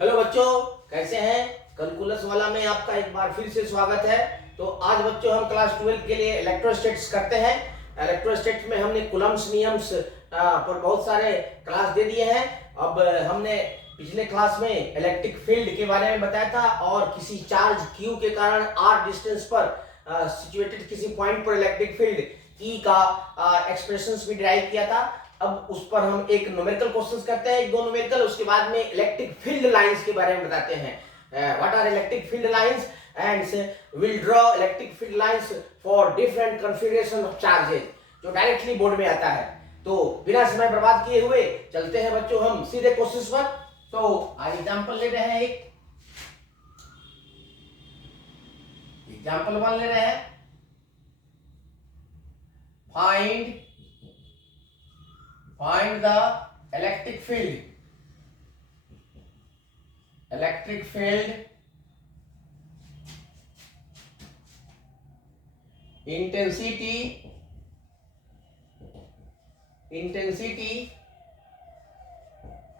हेलो बच्चों, कैसे हैं। कैलकुलस वाला में आपका एक बार फिर से स्वागत है। तो आज बच्चों हम क्लास 12 के लिए इलेक्ट्रोस्टैटिक्स करते हैं। इलेक्ट्रोस्टैटिक्स में हमने कूलम्ब्स नियम्स पर बहुत सारे क्लास दे दिए हैं। अब हमने पिछले क्लास में इलेक्ट्रिक फील्ड के बारे में बताया था और किसी चार्ज क्यू के कारण आर डिस्टेंस पर सिचुएटेड किसी पॉइंट पर इलेक्ट्रिक फील्ड ई का एक्सप्रेशंस भी डिराइव किया था। अब उस पर हम एक न्यूमेरिकल क्वेश्चंस करते हैं, एक दो न्यूमेरिकल, उसके बाद में इलेक्ट्रिक फील्ड लाइंस के बारे में बताते हैं। What are electric field lines and will draw electric field lines for different configuration of charges, जो डायरेक्टली बोर्ड में आता है। तो बिना समय बर्बाद किए हुए चलते हैं बच्चों हम सीधे क्वेश्चंस पर। तो आज एग्जांपल ले रहे हैं, एक एग्जांपल 1 ले रहे हैं। Find the electric field intensity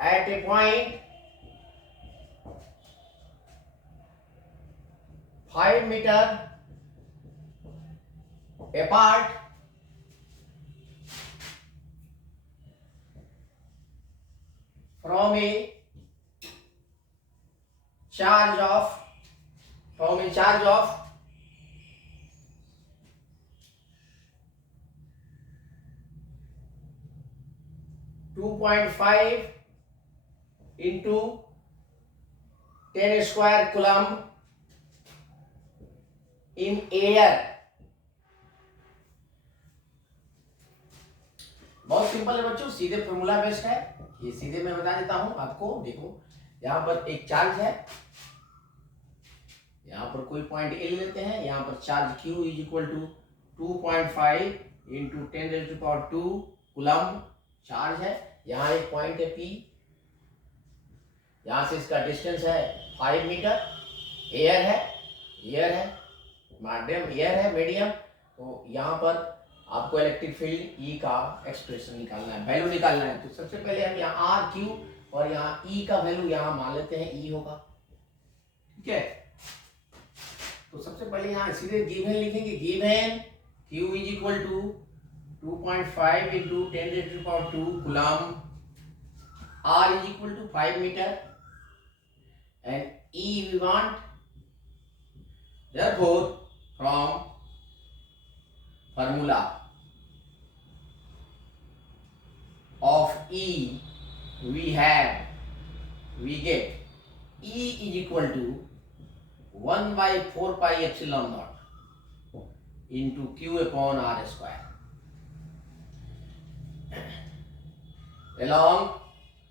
at a point 5 meter apart from a charge of 2.5 into 10 square coulomb in air। बहुत सिंपल है बच्चों, सीधे फॉर्मूला बेस्ड है। ये सीधे मैं बता देता हूं आपको। देखो, यहां पर एक चार्ज है, यहां पर कोई पॉइंट ए लेते हैं। यहां पर charge q is equal to 2.5 into 10⁻²⁰ coulomb charge है। यहां एक पॉइंट है p, यहां से इसका डिस्टेंस है 5 मीटर। एयर है मीडियम। तो यहां पर आपको इलेक्ट्रिक फील्ड ई का एक्सप्रेशन निकालना है, वैल्यू निकालना है। तो सबसे पहले हम यहाँ आर क्यू और यहाँ ई का वैल्यू यहाँ मान लेते हैं ई होगा, ठीक है। तो सबसे पहले यहाँ सीधे गिवन लिखेंगे। Given q is equal to 2.5 into 10⁻² coulomb, r is equal to 5 meter and E we want, therefore from formula of E we get E is equal to 1 by 4 pi epsilon naught into Q upon R square। along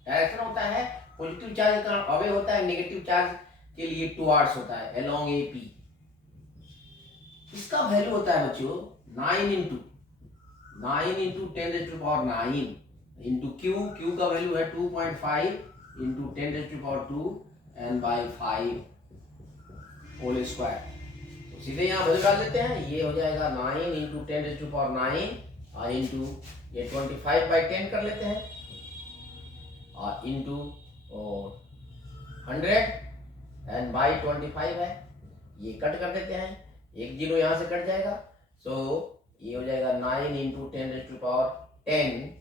direction होता है, positive charge का अवे होता है, negative charge के लिए टुवर्ड्स होता है along AP। इसका वैल्यू होता है बच्चों 9 इंटू 10⁻9 इंटू क्यू का वैल्यू है 2.5 into 10⁻² and by 5 whole square. तो सीधे यहाँ वैल्यू डाल देते हैं। ये हो जाएगा 9 इंटू 10⁻9 और इंटू ये 25/10 कर लेते हैं और इंटू 100 एंड बाई 25 है। ये कट कर देते हैं, एक जीरो यहाँ से कट जाएगा। सो ये हो जाएगा 9 इंटू 10⁻10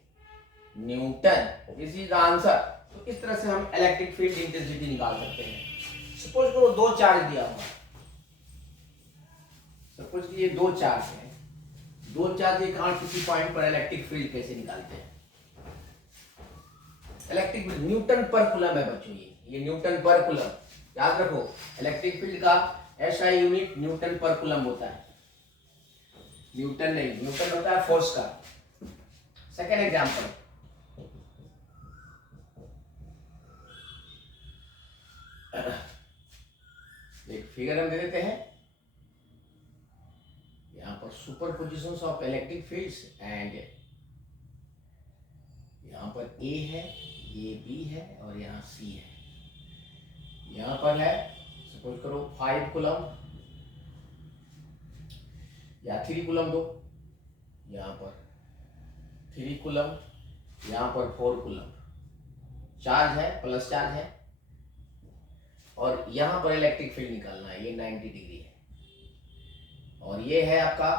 Newton. This is the answer. तो इस तरह से हम इलेक्ट्रिक फील्ड इंटेंसिटी निकाल सकते हैं। सपोज करो दो चार्ज दिया हुआ, सपोज कि ये दो चार्ज है, दो चार्ज के कारण किसी पॉइंट पर इलेक्ट्रिक फील्ड कैसे निकालते हैं। इलेक्ट्रिक फील्ड न्यूटन पर कूलम है बच्चों, ये न्यूटन पर कूलम। याद रखो, इलेक्ट्रिक फील्ड का एसआई यूनिट न्यूटन पर कूलम होता है, न्यूटन नहीं, न्यूटन होता है फोर्स का। सेकेंड एग्जांपल, एक फिगर हम दे देते हैं। यहां पर सुपरपोजिशंस ऑफ इलेक्ट्रिक फील्ड्स एंड यहां पर ए है, ये बी है और यहाँ सी है। यहां पर है सपोज करो 5 कूलम या 3 कूलम दो, यहाँ पर 3 कूलम, यहाँ पर 4 कूलम। चार्ज है, प्लस चार्ज है, और यहाँ पर इलेक्ट्रिक फील्ड निकालना है, ये 90 डिग्री है। और ये है आपका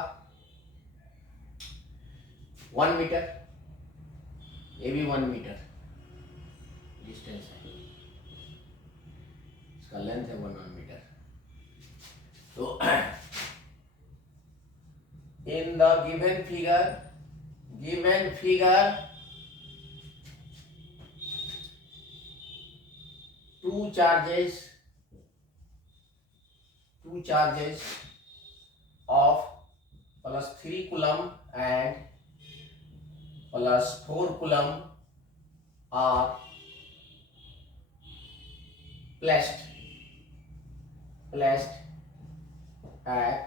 1 मीटर, ये भी 1 मीटर डिस्टेंस है, इसका लेंथ है 1 मीटर। तो in the given figure two charges of plus 3 coulomb and plus 4 coulomb are placed at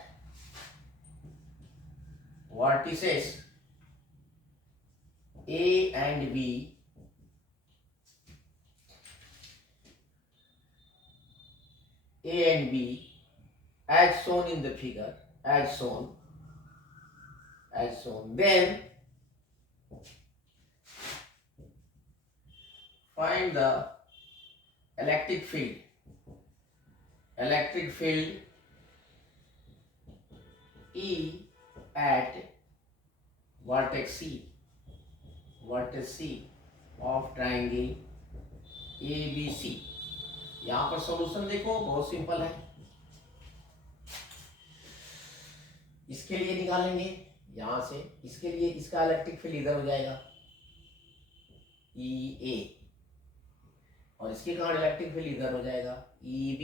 vertices A and B as shown in the figure, as shown. Then find the electric field E at vertex C of triangle ABC। यहाँ पर सॉल्यूशन देखो, बहुत सिंपल है। इसके लिए निकालेंगे यहां से, इसके लिए इसका इलेक्ट्रिक फील्ड इधर हो जाएगा EA, और इसके कारण इलेक्ट्रिक फील्ड इधर हो जाएगा EB।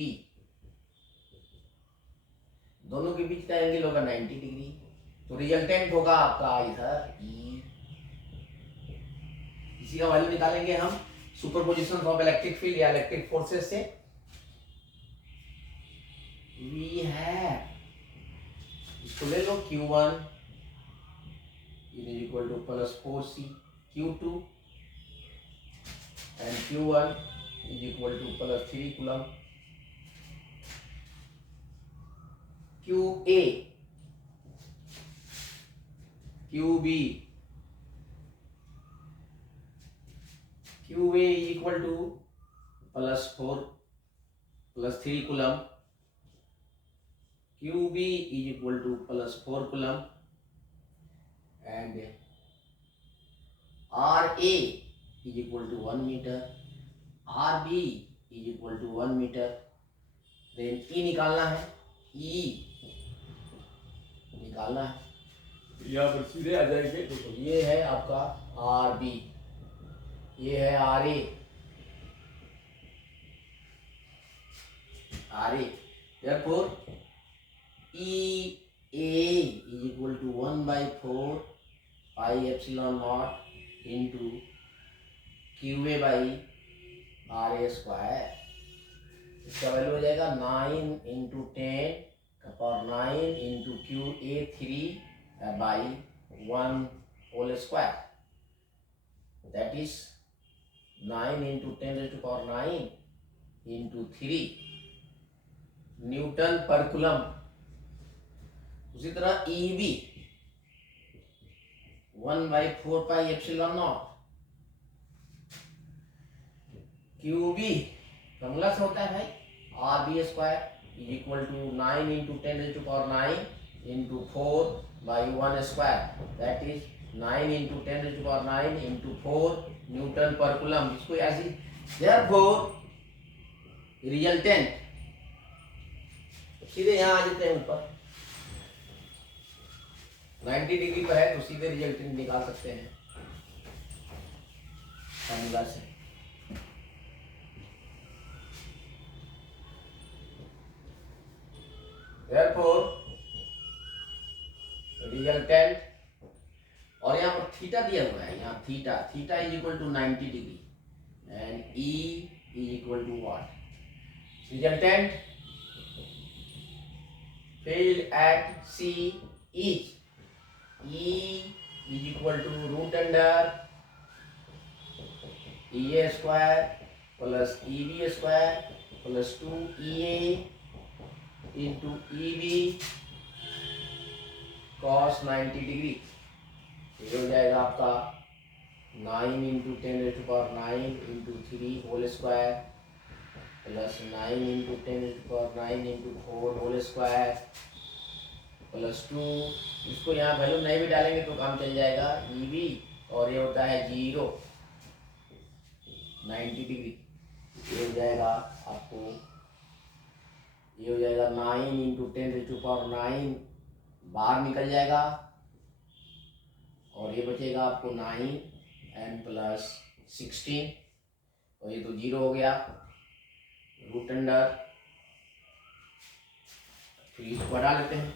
दोनों के बीच का एंगल होगा 90 डिग्री, तो रिजल्टेंट होगा आपका इधर E। इसी का वैल्यू निकालेंगे हम सुपरपोजिशन ऑफ इलेक्ट्रिक फील्ड या इलेक्ट्रिक फोर्सेस से। वी है, इसको ले लो Q1 is equal two plus 4C Q2 and Q1 is equal two plus 3 coulomb QA QB QA is equal to plus 4 plus 3 coulomb, QB is equal to plus 4 coulomb, and RA is equal to 1 meter, RB is equal to 1 meter। then E निकालना है, E निकालना है, यहाँ पर सीधे आ जाएंगे। देखो ये है आपका RB, ये है RA, therefore EA is equal to 1/4 pi epsilon naught into QA by RA square। इसका वैल्यू हो जाएगा 9 into 10 का पावर 9 into QA 3 by 1 whole square, that is 9 into 10 raised to power 9 into 3 newton पर कूलम। उसी तरह EB 1/4 pi epsilon naught, QB formula से होता है भाई, RB square is equal to 9 into 10 raised to power 9 into 4 by 1 square, that is 9 into 10 raised to power 9 into 4 न्यूटन पर कूलम। इसको ऐसी, therefore रिजल्टेंट, सीधे यहाँ आ जाते हैं ऊपर, 90 डिग्री पर है तो सीधे रिजल्टेंट निकाल सकते हैं फॉर्मूला से। therefore रिजल्टेंट, और यहाँ पर थीटा दिया हुआ है, यहाँ theta is equal to 90 degree and E is equal to what, resultant field at C is E is equal to root under EA square plus EB square plus 2EA into EB cos 90 डिग्री। ये हो जाएगा आपका 9 into 10 raised to power 9 into 3 whole square plus 9 into 10⁹ into 4 whole square plus 2। इसको यहाँ वैल्यू नहीं भी डालेंगे तो काम चल जाएगा। EV और ये होता है 0 90 डिग्री। ये हो जाएगा आपको, ये हो जाएगा 9 इंटू 10⁹ बाहर निकल जाएगा और ये बचेगा आपको 9 प्लस 16 और ये तो 0 हो गया। रूट अंडर, फिर इसको बढ़ा लेते हैं।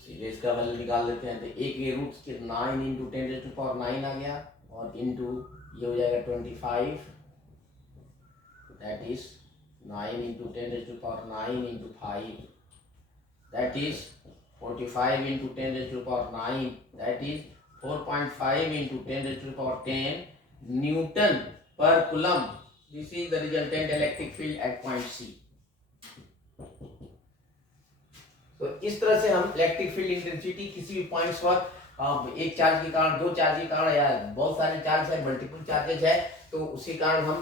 सीधे इसका वैल्यू निकाल लेते हैं। तो एक ये रूट के 9 इंटू 10⁹ आ गया और इंटू ये हो जाएगा 25, दैट इज 9 इंटू 10⁹ इंटू 5, दैट इज 45 इंटू 10⁹, दैट इज 4.5 into 10⁻10 Newton per coulomb. This is the resultant electric field at point C. तो इस तरह से हम इलेक्ट्रिक फील्ड इंटेंसिटी किसी भी पॉइंट्स पर एक चार्ज के कारण, दो चार्ज के कारण या बहुत सारे चार्ज है, मल्टीपल चार्जेज है, तो उसी कारण हम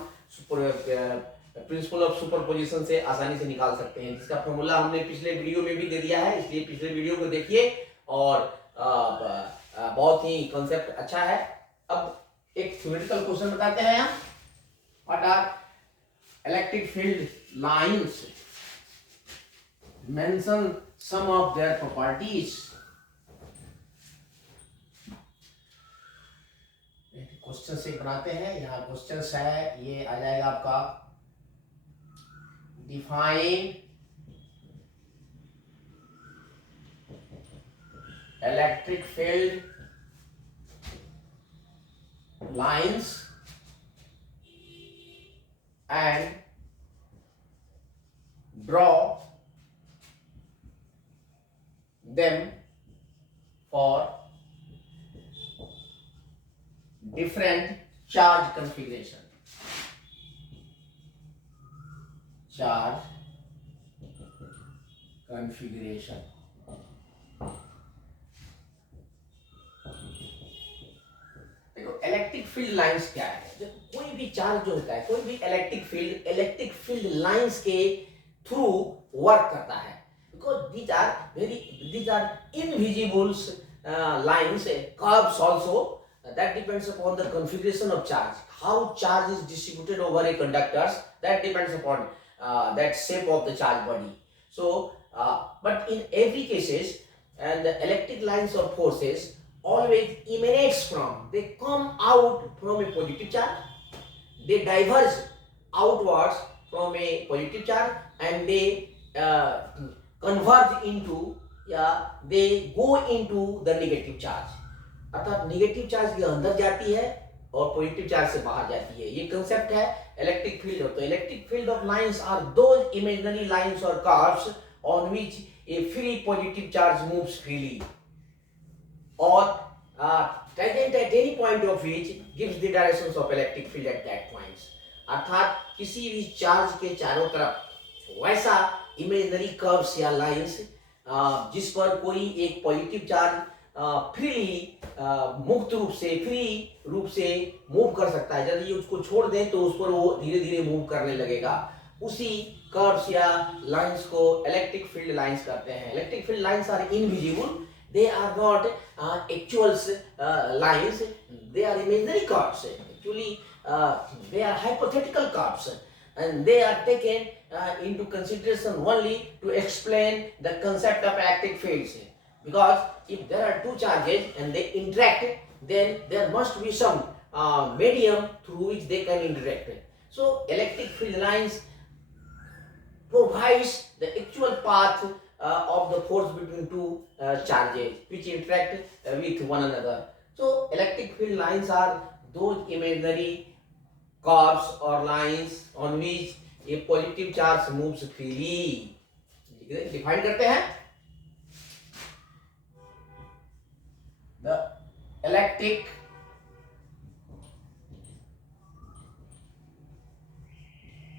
प्रिंसिपल ऑफ सुपरपोजिशन से आसानी से निकाल सकते हैं, जिसका फॉर्मूला हमने पिछले वीडियो में भी दे दिया है। इसलिए पिछले वीडियो को देखिए और बहुत ही कॉन्सेप्ट अच्छा है। अब एक थ्योरेटिकल क्वेश्चन बताते हैं हम। What are electric field lines, mention some of their properties. Question से बनाते हैं। यहाँ क्वेश्चन है, ये आ जाएगा आपका define electric field lines and draw them for different charge configuration. Charge configuration. Electric field lines क्या है? जब कोई भी चार्ज जो होता है, कोई भी इलेक्ट्रिक फील्ड लाइंस के थ्रू वर्क करता है, because these are invisible lines, curves also, that depends upon the configuration of charge, how charge is distributed over a conductors, that depends upon that shape of the charge body. So but in every cases, and the electric lines or forces always emanates from, they come out from a positive charge, they diverge outwards from a positive charge, and they converge into, they go into the negative charge. अर्थात negative charge के अंदर जाती है और positive charge से बाहर जाती है। ये कंसेप्ट है इलेक्ट्रिक फील्ड। तो electric field of lines are those imaginary lines और curves on which a free positive charge moves freely, or tangent at any point of which gives the directions of electric field at that points. अर्थात किसी भी चार्ज के चारों तरफ वैसा imaginary curves या लाइंस जिस पर कोई एक पॉजिटिव चार्ज फ्रीली मुक्त रूप से, फ्री रूप से मूव कर सकता है। यदि उसको छोड़ दें तो उस पर वो धीरे धीरे मूव करने लगेगा। उसी कर्व्स या लाइंस को इलेक्ट्रिक फील्ड लाइंस कहते हैं। Electric field lines are invisible, they are not actual lines, they are imaginary curves. Actually they are hypothetical curves, and they are taken into consideration only to explain the concept of electric fields, because if there are two charges and they interact, then there must be some medium through which they can interact. So electric field lines provides the actual path of the force between two charges which interact with one another. So electric field lines are those imaginary curves or lines on which a positive charge moves freely. Define करते हैं। The electric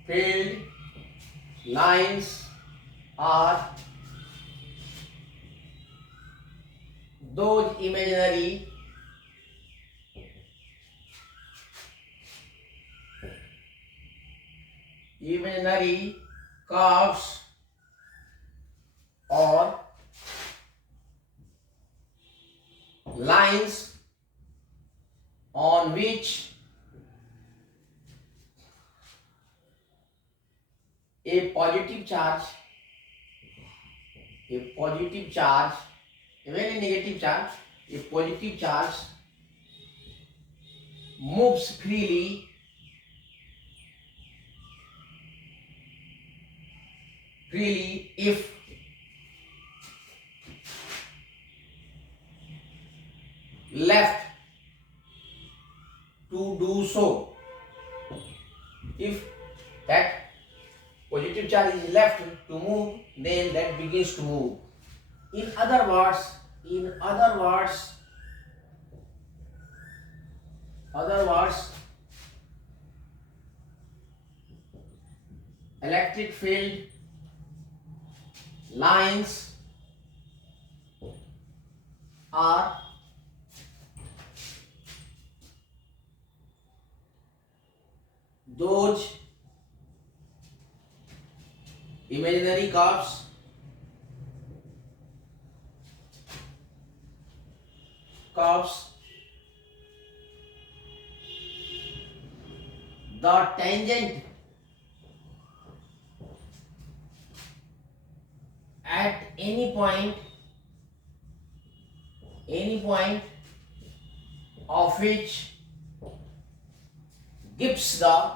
field lines are those imaginary imaginary curves or lines on which a positive charge, a positive charge, even a negative charge, a positive charge moves freely if left to do so. If that positive charge is left to move, then that begins to move. In other words, electric field lines are those imaginary curves the tangent at any point of which gives the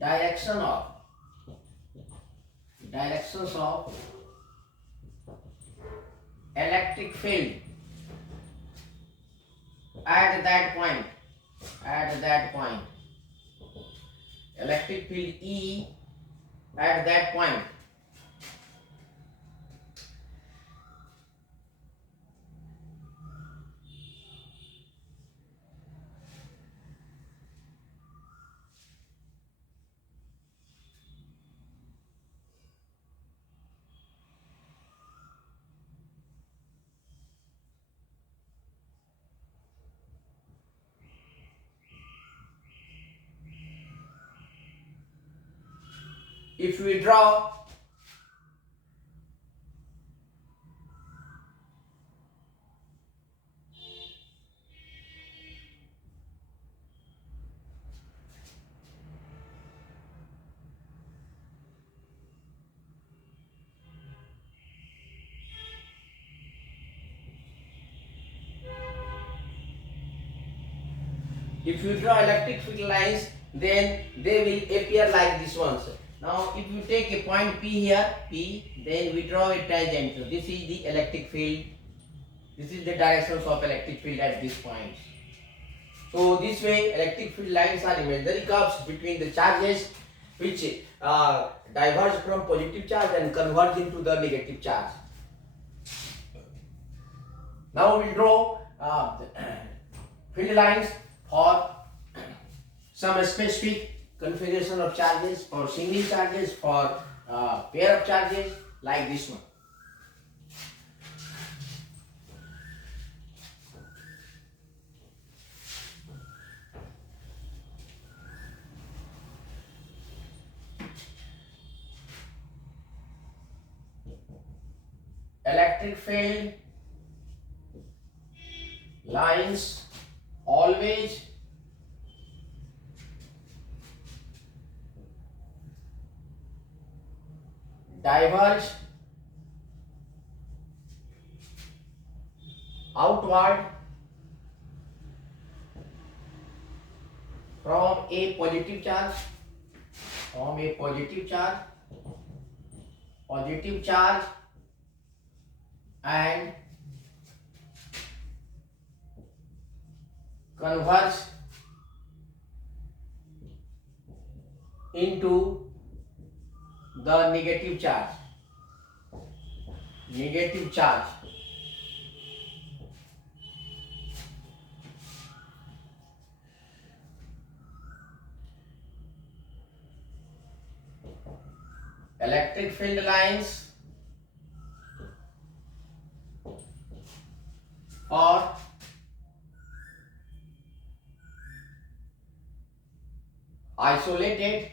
directions of electric field at that point, electric field E at that point. If we draw electric field lines, then they will appear like this ones. Now if you take a point P here, then we draw a tangent. So this is the electric field. This is the directions of electric field at this point. So this way electric field lines are imaginary curves between the charges which diverge from positive charge and converge into the negative charge. Now we will draw field lines for some specific configuration of charges, for single charges, for pair of charges, like this one. Electric field lines always diverge outward from a positive charge, and converge into the negative charge. Electric field lines for isolated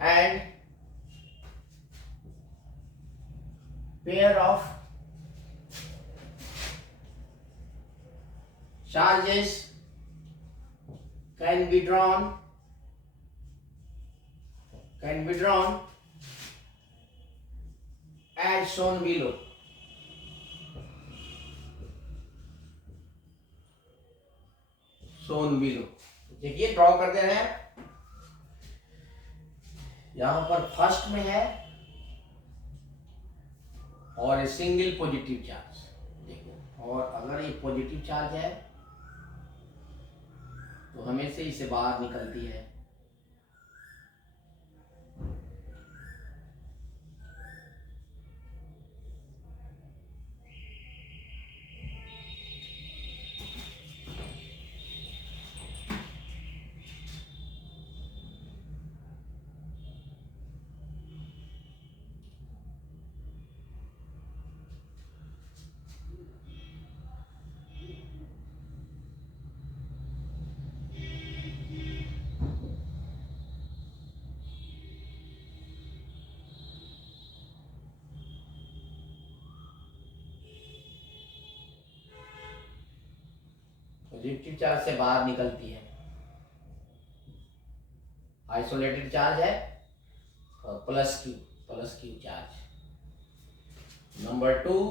and pair of charges can be drawn as shown below. देखिए ड्रॉ कर दे रहे हैं। यहां पर फर्स्ट में है और single positive charge, देखो, और अगर ये पॉजिटिव चार्ज है तो हमेशा इसे बाहर निकलती है। पॉजिटिव चार्ज से बाहर निकलती है, आइसोलेटेड चार्ज है, और plus Q charge. Number 2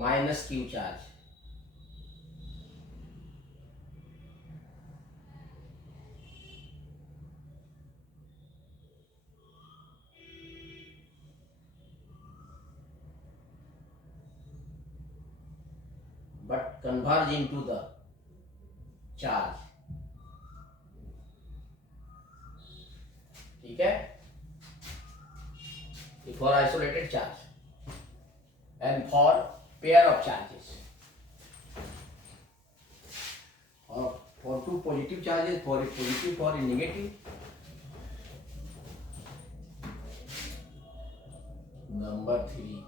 minus Q charge. but converge into the charge, ठीक है, for isolated charge and for pair of charges, or for two positive charges, for a positive, for a negative. Number 3